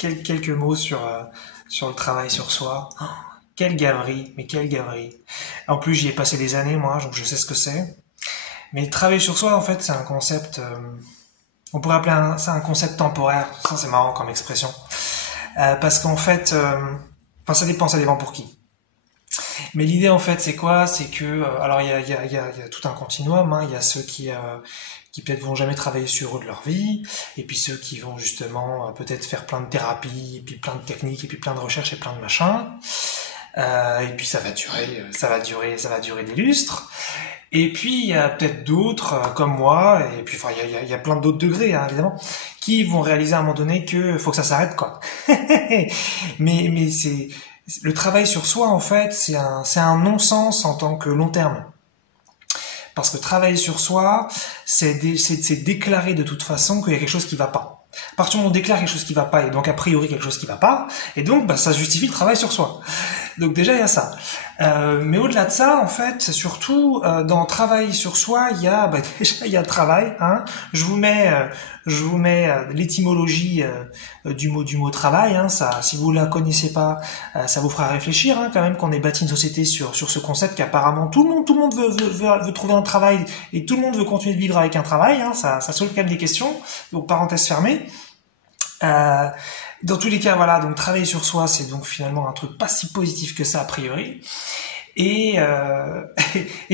quelques mots sur le travail sur soi. Oh, quelle galerie, mais quelle galerie. En plus, j'y ai passé des années, moi, donc je sais ce que c'est. Mais travailler sur soi, en fait, c'est un concept... on pourrait appeler ça un concept temporaire. Ça, c'est marrant comme expression. Parce qu'en fait... enfin, ça dépend pour qui. Mais l'idée, en fait, c'est quoi? C'est que... alors, il y a tout un continuum. Hein. Il y a ceux qui peut-être vont jamais travailler sur eux de leur vie, et puis ceux qui vont justement peut-être faire plein de thérapies, et puis plein de techniques, et puis plein de recherches et plein de machins. Et puis ça va durer des lustres. Et puis il y a peut-être d'autres comme moi, et puis enfin il y a plein d'autres degrés hein, évidemment, qui vont réaliser à un moment donné que faut que ça s'arrête quoi. mais c'est le travail sur soi en fait, c'est un non-sens en tant que long terme. Parce que travailler sur soi, c'est déclarer de toute façon qu'il y a quelque chose qui va pas. À partir du moment où on déclare quelque chose qui va pas, et donc a priori quelque chose qui va pas, et donc bah, ça justifie le travail sur soi. Donc déjà il y a ça. Mais au-delà de ça, en fait, c'est surtout dans travail sur soi, il y a déjà il y a le travail. Hein. Je vous mets l'étymologie du mot travail. Hein. Ça, si vous la connaissez pas, ça vous fera réfléchir hein, quand même qu'on ait bâti une société sur ce concept qu'apparemment tout le monde veut trouver un travail et tout le monde veut continuer de vivre avec un travail. Hein. Ça soulève quand même des questions. Donc parenthèse fermée. Dans tous les cas, voilà, donc travailler sur soi, c'est donc finalement un truc pas si positif que ça a priori. Et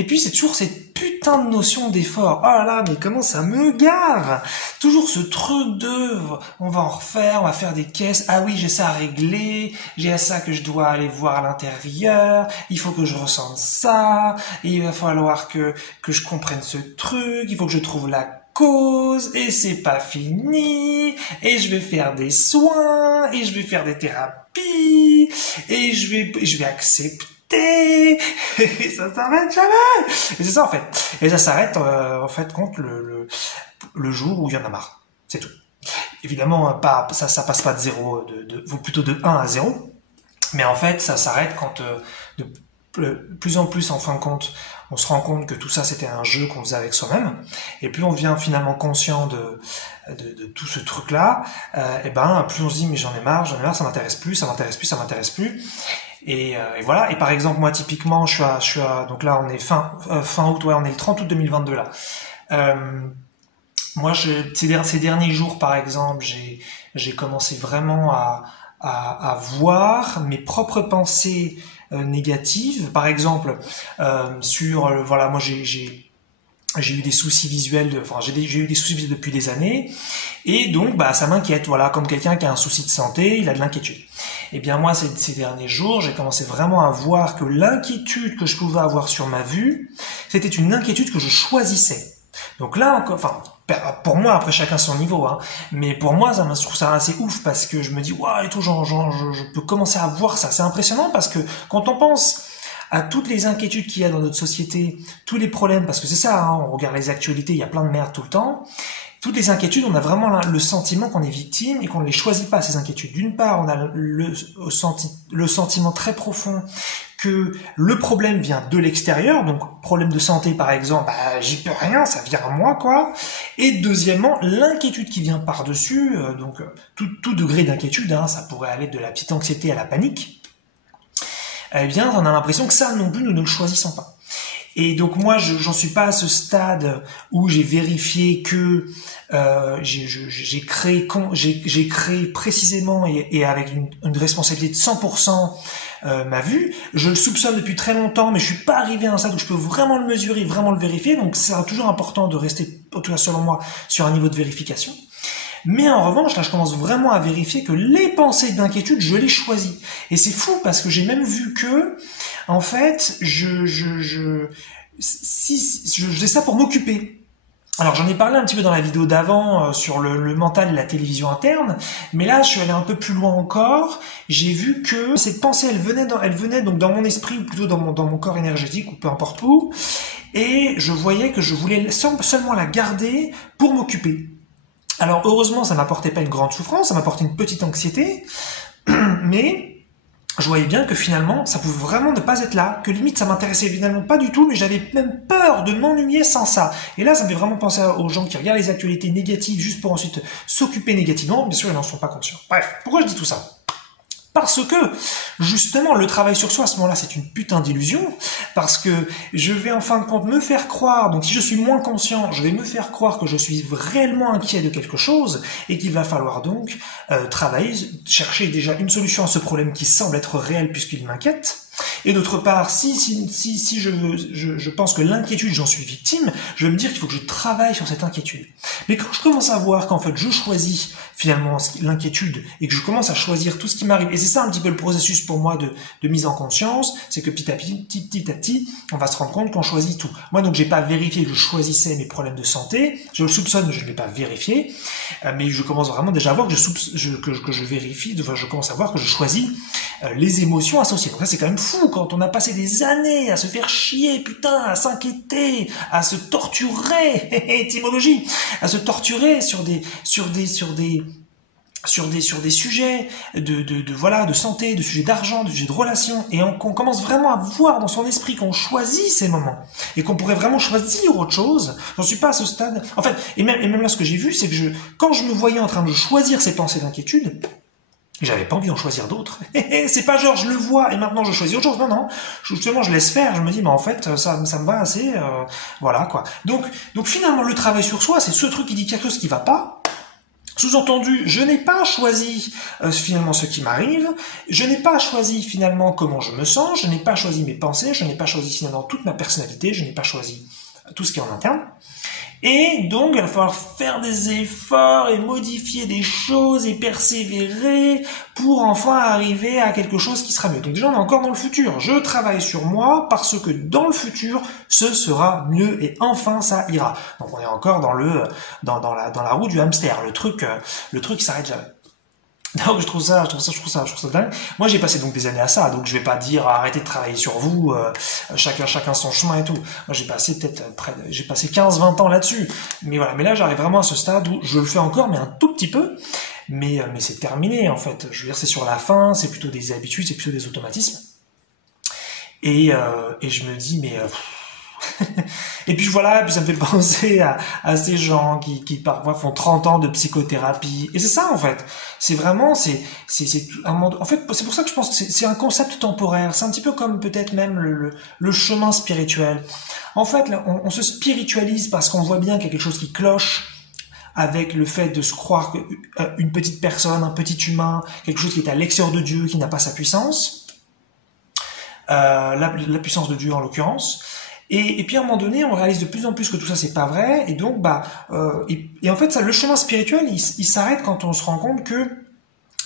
puis c'est toujours cette putain de notion d'effort. Oh là là, mais comment ça me gave! Toujours ce truc de, on va en refaire, on va faire des caisses. Ah oui, j'ai ça à régler, j'ai ça que je dois aller voir à l'intérieur. Il faut que je ressente ça. Et il va falloir que je comprenne ce truc. Il faut que je trouve la cause et c'est pas fini et je vais faire des soins et je vais faire des thérapies et je vais accepter et ça s'arrête jamais et c'est ça en fait et ça s'arrête en fait contre le jour où il y en a marre, c'est tout. Évidemment pas ça passe pas de 0 ou plutôt de 1 à 0, mais en fait ça s'arrête quand de plus en plus en fin de compte on se rend compte que tout ça c'était un jeu qu'on faisait avec soi-même, et plus on devient finalement conscient de tout ce truc là, et ben plus on se dit mais j'en ai marre, ça m'intéresse plus, et voilà. Et par exemple moi typiquement je suis à donc là on est fin août, ouais on est le 30 août 2022 là. Moi ces derniers jours par exemple j'ai commencé vraiment à voir mes propres pensées négatives, par exemple voilà, moi j'ai eu des soucis visuels, j'ai eu des soucis visuels depuis des années, et donc bah ça m'inquiète, voilà, comme quelqu'un qui a un souci de santé, il a de l'inquiétude. Et bien moi ces derniers jours, j'ai commencé vraiment à voir que l'inquiétude que je pouvais avoir sur ma vue, c'était une inquiétude que je choisissais. Donc là encore, enfin pour moi, après chacun son niveau, hein, mais pour moi, je trouve ça assez ouf parce que je me dis, waouh, et tout, je peux commencer à voir ça. C'est impressionnant parce que quand on pense à toutes les inquiétudes qu'il y a dans notre société, tous les problèmes, parce que c'est ça, hein, on regarde les actualités, il y a plein de merde tout le temps. Toutes les inquiétudes, on a vraiment le sentiment qu'on est victime et qu'on ne les choisit pas, ces inquiétudes. D'une part, on a le sentiment très profond que le problème vient de l'extérieur, donc problème de santé par exemple, bah, j'y peux rien, ça vient à moi quoi. Et deuxièmement, l'inquiétude qui vient par-dessus, donc tout degré d'inquiétude, hein, ça pourrait aller de la petite anxiété à la panique, eh bien on a l'impression que ça non plus nous ne le choisissons pas. Et donc moi, j'en suis pas à ce stade où j'ai vérifié que j'ai créé précisément et avec une responsabilité de 100% ma vue. Je le soupçonne depuis très longtemps, mais je suis pas arrivé à un stade où je peux vraiment le mesurer, vraiment le vérifier. Donc c'est toujours important de rester, en tout cas selon moi, sur un niveau de vérification. Mais en revanche, là, je commence vraiment à vérifier que les pensées d'inquiétude, je les choisis. Et c'est fou parce que j'ai même vu que, en fait, je faisais ça pour m'occuper. Alors j'en ai parlé un petit peu dans la vidéo d'avant sur le mental et la télévision interne, mais là je suis allé un peu plus loin encore. J'ai vu que cette pensée, elle venait donc dans mon esprit ou plutôt dans mon corps énergétique ou peu importe où, et je voyais que je voulais seulement la garder pour m'occuper. Alors heureusement, ça m'apportait pas une grande souffrance, ça m'apportait une petite anxiété, mais je voyais bien que finalement, ça pouvait vraiment ne pas être là, que limite ça m'intéressait finalement pas du tout, mais j'avais même peur de m'ennuyer sans ça. Et là, ça me fait vraiment penser aux gens qui regardent les actualités négatives juste pour ensuite s'occuper négativement. Bien sûr, ils n'en sont pas conscients. Bref, pourquoi je dis tout ça? Parce que, justement, le travail sur soi, à ce moment-là, c'est une putain d'illusion, parce que je vais en fin de compte me faire croire, donc si je suis moins conscient, je vais me faire croire que je suis réellement inquiet de quelque chose, et qu'il va falloir donc travailler, chercher déjà une solution à ce problème qui semble être réel puisqu'il m'inquiète. Et d'autre part, si je pense que l'inquiétude, j'en suis victime, je vais me dire qu'il faut que je travaille sur cette inquiétude. Mais quand je commence à voir qu'en fait je choisis finalement l'inquiétude et que je commence à choisir tout ce qui m'arrive, et c'est ça un petit peu le processus pour moi de mise en conscience, c'est que petit à petit, on va se rendre compte qu'on choisit tout. Moi donc j'ai pas vérifié que je choisissais mes problèmes de santé, je le soupçonne mais je ne l'ai pas vérifié, mais je commence vraiment déjà à voir que je vérifie, enfin, je commence à voir que je choisis les émotions associées. Donc ça c'est quand même fou quand on a passé des années à se faire chier, putain, à s'inquiéter, à se torturer, étymologie, à se torturer sur des sujets de santé, de sujets d'argent, de sujets de relations, et qu'on commence vraiment à voir dans son esprit qu'on choisit ces moments, et qu'on pourrait vraiment choisir autre chose. J'en suis pas à ce stade. En fait, et même là, ce que j'ai vu, c'est que quand je me voyais en train de choisir ces pensées d'inquiétude, j'avais pas envie d'en choisir d'autres. C'est pas genre je le vois et maintenant je choisis autre chose. Non, non. Justement, je laisse faire. Je me dis, mais en fait, ça me va assez. Voilà, quoi. Donc finalement, le travail sur soi, c'est ce truc qui dit quelque chose qui va pas. Sous-entendu, je n'ai pas choisi finalement ce qui m'arrive, je n'ai pas choisi finalement comment je me sens, je n'ai pas choisi mes pensées, je n'ai pas choisi finalement toute ma personnalité, je n'ai pas choisi tout ce qui est en interne. Et donc, il va falloir faire des efforts et modifier des choses et persévérer pour enfin arriver à quelque chose qui sera mieux. Donc déjà, on est encore dans le futur. Je travaille sur moi parce que dans le futur, ce sera mieux et enfin ça ira. Donc on est encore dans la roue du hamster. Le truc qui s'arrête jamais. Donc je trouve ça dingue. Moi j'ai passé donc des années à ça, donc je vais pas dire arrêtez de travailler sur vous, chacun son chemin et tout. Moi j'ai passé j'ai passé 15-20 ans là-dessus. Mais voilà, mais là j'arrive vraiment à ce stade où je le fais encore, mais un tout petit peu. Mais c'est terminé en fait. Je veux dire c'est sur la fin, c'est plutôt des habitudes, c'est plutôt des automatismes. Et je me dis mais et puis voilà, puis ça me fait penser à ces gens qui parfois font 30 ans de psychothérapie. Et c'est ça en fait. C'est vraiment, en fait, c'est pour ça que je pense que c'est un concept temporaire. C'est un petit peu comme peut-être même le chemin spirituel. En fait, là, on se spiritualise parce qu'on voit bien qu'il y a quelque chose qui cloche avec le fait de se croire qu'une petite personne, un petit humain, quelque chose qui est à l'extérieur de Dieu, qui n'a pas sa puissance, la puissance de Dieu en l'occurrence. Et puis à un moment donné, on réalise de plus en plus que tout ça c'est pas vrai, et donc et en fait ça, le chemin spirituel, il s'arrête quand on se rend compte que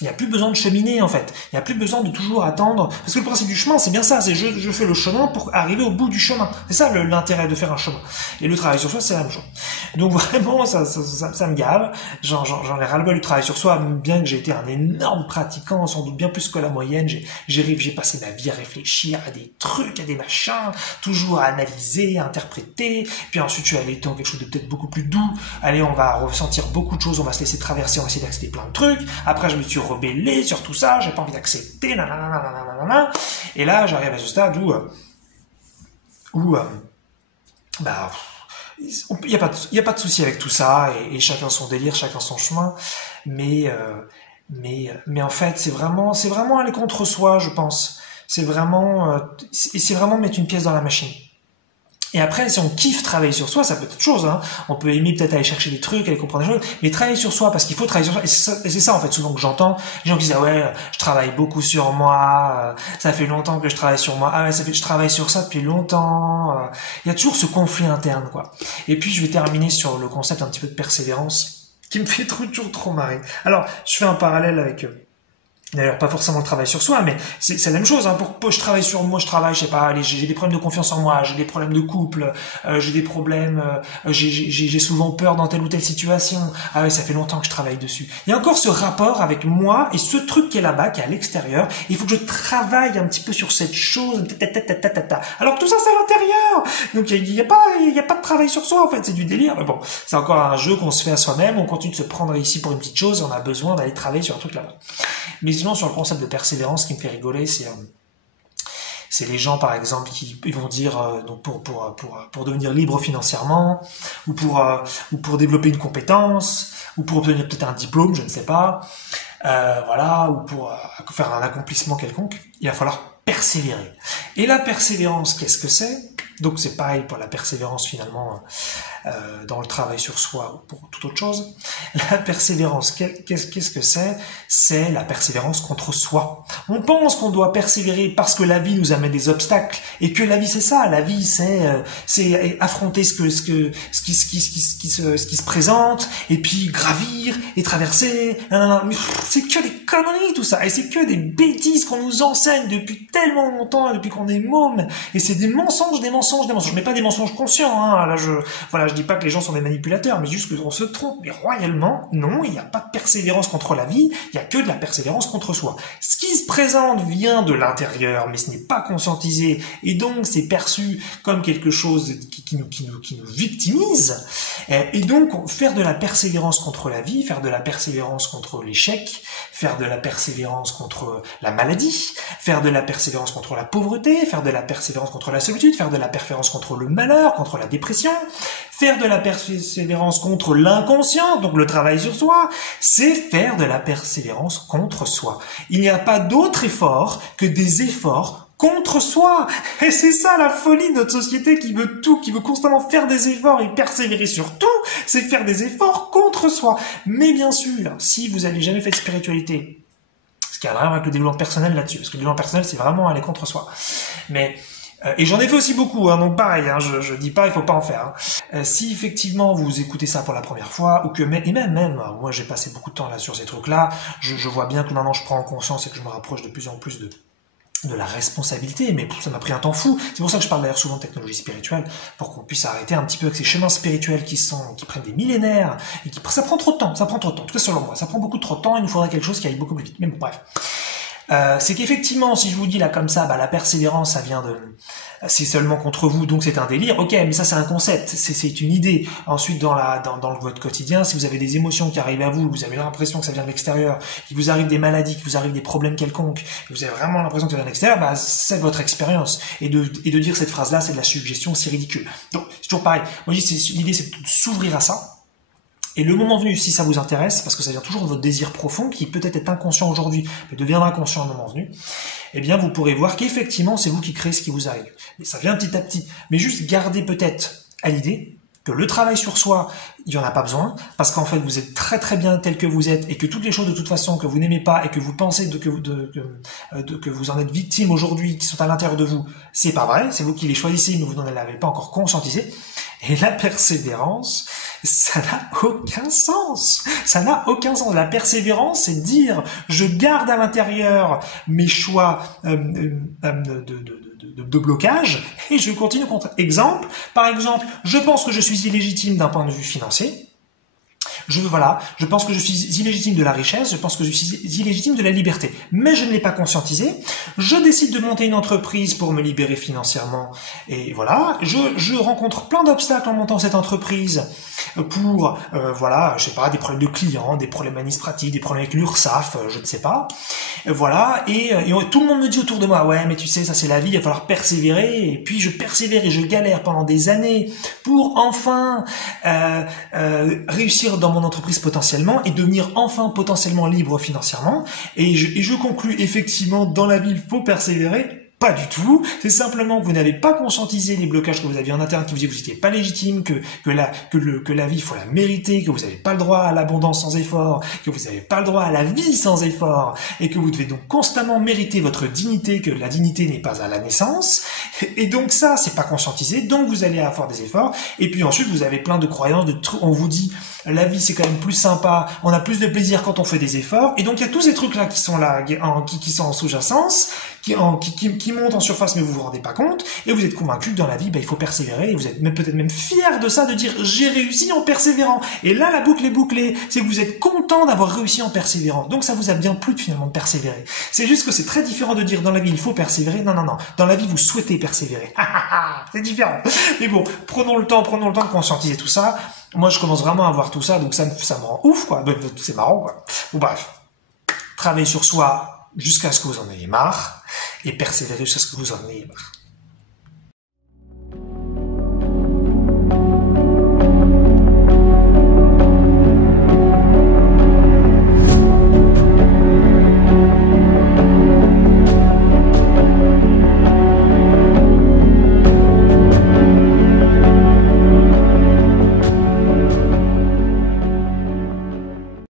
il n'y a plus besoin de cheminer en fait, il n'y a plus besoin de toujours attendre, parce que le principe du chemin c'est bien ça, c'est je fais le chemin pour arriver au bout du chemin, c'est ça l'intérêt de faire un chemin, et le travail sur soi c'est la même chose. Donc vraiment ça me gave, j'en ai ras-le-bol du travail sur soi, bien que j'ai été un énorme pratiquant, sans doute bien plus que la moyenne, j'ai passé ma vie à réfléchir à des trucs, à des machins, toujours à analyser, à interpréter, puis ensuite je suis allé dans quelque chose de peut-être beaucoup plus doux, allez on va ressentir beaucoup de choses, on va se laisser traverser, on va essayer d'accepter plein de trucs, après je me suis rebellé sur tout ça, j'ai pas envie d'accepter, nanana, et là j'arrive à ce stade où il y a pas de souci avec tout ça, et chacun son délire, chacun son chemin, mais en fait c'est vraiment aller contre soi, je pense. C'est vraiment mettre une pièce dans la machine. Et après, si on kiffe travailler sur soi, ça peut être autre chose, hein. On peut aimer peut-être aller chercher des trucs, aller comprendre des choses, mais travailler sur soi, parce qu'il faut travailler sur soi. Et c'est ça, en fait, souvent que j'entends. Les gens qui disent, ah ouais, je travaille beaucoup sur moi, ça fait longtemps que je travaille sur moi, ah ouais, je travaille sur ça depuis longtemps. Il y a toujours ce conflit interne, quoi. Et puis, je vais terminer sur le concept un petit peu de persévérance, qui me fait toujours trop marrer. Alors, je fais un parallèle avec d'ailleurs, pas forcément le travail sur soi, mais c'est la même chose, hein. Pour je travaille sur moi, je sais pas, j'ai des problèmes de confiance en moi, j'ai des problèmes de couple, j'ai des problèmes, j'ai souvent peur dans telle ou telle situation. Ah ouais, ça fait longtemps que je travaille dessus. Il y a encore ce rapport avec moi et ce truc qui est là-bas, qui est à l'extérieur. Il faut que je travaille un petit peu sur cette chose, alors que tout ça, c'est à l'intérieur. Donc, il y a pas de travail sur soi, en fait, c'est du délire. Mais bon, c'est encore un jeu qu'on se fait à soi-même, on continue de se prendre ici pour une petite chose, et on a besoin d'aller travailler sur un truc là-bas. Mais sinon, sur le concept de persévérance, ce qui me fait rigoler, c'est les gens, par exemple, qui vont dire donc pour devenir libre financièrement, ou pour développer une compétence, ou pour obtenir peut-être un diplôme, je ne sais pas, voilà, ou pour faire un accomplissement quelconque, il va falloir persévérer. Et la persévérance, qu'est-ce que c'est? Donc c'est pareil pour la persévérance finalement dans le travail sur soi ou pour toute autre chose. La persévérance, qu'est-ce que c'est? C'est la persévérance contre soi. On pense qu'on doit persévérer parce que la vie nous amène des obstacles et que la vie c'est ça. La vie c'est affronter ce qui se présente et puis gravir et traverser. Mais c'est que des conneries tout ça et c'est que des bêtises qu'on nous enseigne depuis tellement longtemps, depuis qu'on est môme. Et c'est des mensonges, mais pas des mensonges conscients. Hein. Là, je dis pas que les gens sont des manipulateurs, mais juste qu'on se trompe. Mais royalement, non, il n'y a pas de persévérance contre la vie, il n'y a que de la persévérance contre soi. Ce qui se présente vient de l'intérieur, mais ce n'est pas conscientisé, et donc c'est perçu comme quelque chose qui nous victimise. Et donc, faire de la persévérance contre la vie, faire de la persévérance contre l'échec, faire de la persévérance contre la maladie, faire de la persévérance contre la pauvreté, faire de la persévérance contre la solitude, faire de la persévérance contre le malheur, contre la dépression, faire de la persévérance contre l'inconscient, donc le travail sur soi, c'est faire de la persévérance contre soi. Il n'y a pas d'autre effort que des efforts contre soi. Et c'est ça la folie de notre société qui veut tout, qui veut constamment faire des efforts et persévérer sur tout, c'est faire des efforts contre soi. Mais bien sûr, si vous n'avez jamais fait de spiritualité, ce qui a rien avec le développement personnel là-dessus, parce que le développement personnel c'est vraiment aller contre soi. Mais et j'en ai fait aussi beaucoup, hein, donc pareil, hein, je dis pas, il faut pas en faire. Hein. Si effectivement vous écoutez ça pour la première fois, ou que même, moi j'ai passé beaucoup de temps là sur ces trucs-là, je vois bien que maintenant je prends en conscience et que je me rapproche de plus en plus de la responsabilité, mais ça m'a pris un temps fou. C'est pour ça que je parle d'ailleurs souvent de technologie spirituelle, pour qu'on puisse arrêter un petit peu avec ces chemins spirituels qui prennent des millénaires, et ça prend trop de temps, en tout cas selon moi, ça prend beaucoup trop de temps, il nous faudrait quelque chose qui aille beaucoup plus vite. Mais bon, bref. C'est qu'effectivement, si je vous dis là comme ça, la persévérance, ça vient c'est seulement contre vous, donc c'est un délire. Ok, mais ça c'est un concept, c'est une idée. Ensuite, dans votre quotidien, si vous avez des émotions qui arrivent à vous, vous avez l'impression que ça vient de l'extérieur, qu'il vous arrive des maladies, qu'il vous arrive des problèmes quelconques, que vous avez vraiment l'impression que ça vient de l'extérieur, c'est votre expérience. Et de dire cette phrase-là, c'est de la suggestion, c'est ridicule. Donc c'est toujours pareil. Moi, je dis, l'idée c'est de s'ouvrir à ça. Et le moment venu, si ça vous intéresse, parce que ça vient toujours de votre désir profond, qui peut-être est inconscient aujourd'hui, mais deviendra conscient au moment venu, eh bien vous pourrez voir qu'effectivement c'est vous qui créez ce qui vous arrive. Et ça vient petit à petit. Mais juste gardez peut-être à l'idée que le travail sur soi, il n'y en a pas besoin, parce qu'en fait vous êtes très très bien tel que vous êtes, et que toutes les choses de toute façon que vous n'aimez pas, et que vous pensez que vous en êtes victime aujourd'hui, qui sont à l'intérieur de vous, c'est pas vrai, c'est vous qui les choisissez, mais vous n'en avez pas encore conscientisé. Et la persévérance, ça n'a aucun sens. Ça n'a aucun sens. La persévérance, c'est dire, je garde à l'intérieur mes choix de blocage et je continue contre. Exemple, par exemple, je pense que je suis illégitime d'un point de vue financier. Je pense que je suis illégitime de la richesse, je pense que je suis illégitime de la liberté. Mais je ne l'ai pas conscientisé. Je décide de monter une entreprise pour me libérer financièrement. Et voilà, je rencontre plein d'obstacles en montant cette entreprise pour, je sais pas, des problèmes de clients, des problèmes administratifs, des problèmes avec l'URSSAF, je ne sais pas. Voilà, et tout le monde me dit autour de moi, ouais, mais tu sais, ça c'est la vie, il va falloir persévérer. Et puis je persévère et je galère pendant des années pour enfin réussir dans mon entreprise potentiellement et devenir enfin potentiellement libre financièrement. Et je conclus effectivement, dans la vie, il faut persévérer. Pas du tout, c'est simplement que vous n'avez pas conscientisé les blocages que vous aviez en interne, qui vous disaient que vous n'étiez pas légitime, que la vie, il faut la mériter, que vous n'avez pas le droit à l'abondance sans effort, que vous n'avez pas le droit à la vie sans effort, et que vous devez donc constamment mériter votre dignité, que la dignité n'est pas à la naissance, et donc ça, c'est pas conscientisé, donc vous allez avoir des efforts, et puis ensuite vous avez plein de croyances, on vous dit, la vie c'est quand même plus sympa, on a plus de plaisir quand on fait des efforts, et donc il y a tous ces trucs-là qui sont là, qui sont en sous-jacence, qui montent en surface mais vous vous rendez pas compte, et vous êtes convaincu que dans la vie, il faut persévérer, et vous êtes peut-être même fier de ça, de dire j'ai réussi en persévérant, et là la boucle est bouclée, c'est que vous êtes content d'avoir réussi en persévérant, donc ça vous a bien plu finalement de persévérer. C'est juste que c'est très différent de dire dans la vie il faut persévérer, non, dans la vie vous souhaitez persévérer, c'est différent. Mais bon, prenons le temps de conscientiser tout ça. Moi je commence vraiment à voir tout ça, donc ça me rend ouf quoi, c'est marrant quoi. Bon bref. Travaillez sur soi jusqu'à ce que vous en ayez marre et persévérez jusqu'à ce que vous en ayez marre.